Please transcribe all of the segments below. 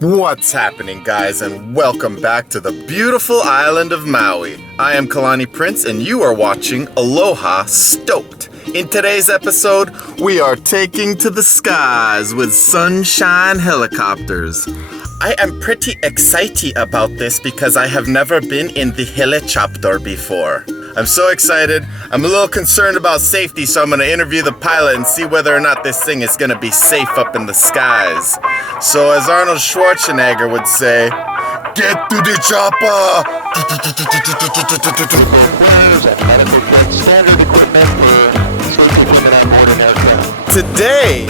What's happening, guys, and welcome back to the beautiful island of Maui. I am Kalani Prince and you are watching Aloha Stoked. In today's episode, we are taking to the skies with sunshine helicopters. I am pretty excited about this because I have never been in the helicopter before. I'm so excited. I'm a little concerned about safety, so I'm going to interview the pilot and see whether or not this thing is going to be safe up in the skies. So as Arnold Schwarzenegger would say, get to the chopper! Today,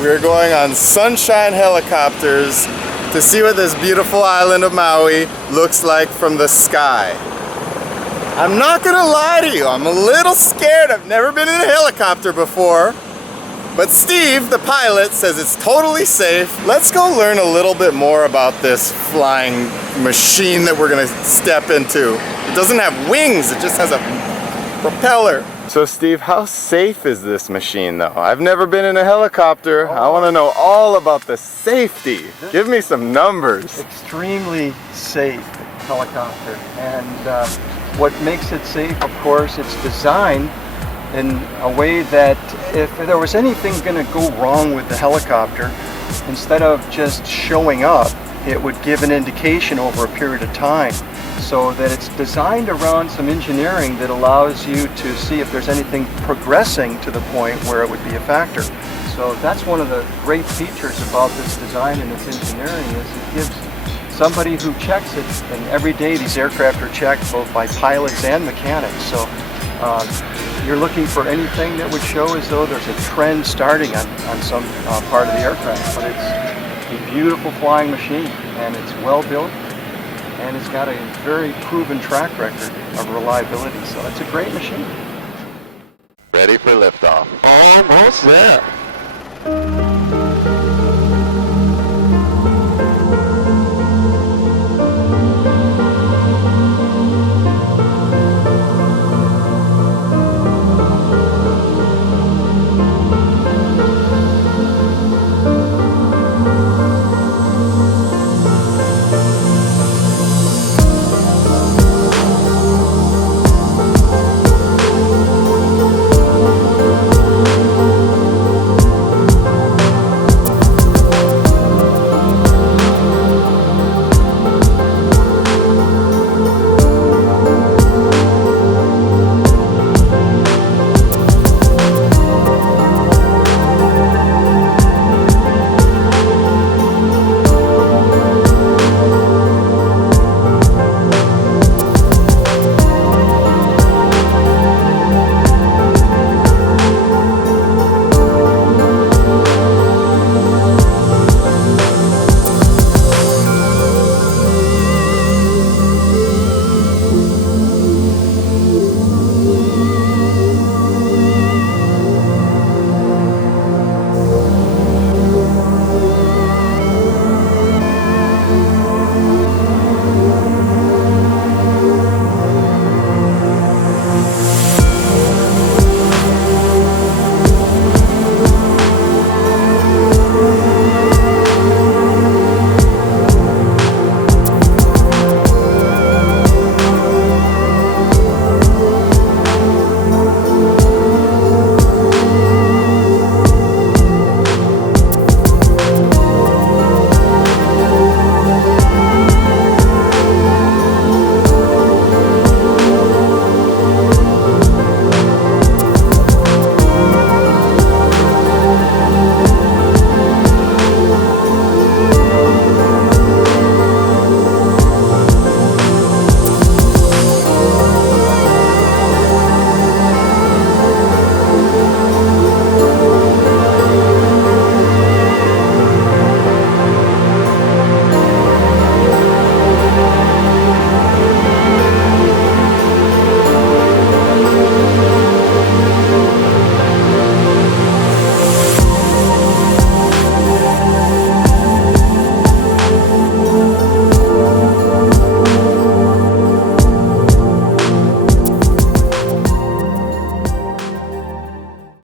we're going on sunshine helicopters to see what this beautiful island of Maui looks like from the sky. I'm not gonna lie to you, I'm a little scared. I've never been in a helicopter before. But Steve, the pilot, says it's totally safe. Let's go learn a little bit more about this flying machine that we're gonna step into. It doesn't have wings, it just has a propeller. So Steve, how safe is this machine though? I've never been in a helicopter. I want to know all about the safety. Give me some numbers. Extremely safe helicopter, and what makes it safe, of course, it's designed in a way that if there was anything going to go wrong with the helicopter, instead of just showing up, it would give an indication over a period of time. So that it's designed around some engineering that allows you to see if there's anything progressing to the point where it would be a factor. So that's one of the great features about this design and its engineering is it gives somebody who checks it, and every day these aircraft are checked both by pilots and mechanics. So you're looking for anything that would show as though there's a trend starting on some part of the aircraft. But it's a beautiful flying machine, and it's well built. And it's got a very proven track record of reliability, so it's a great machine. Ready for liftoff. Almost there.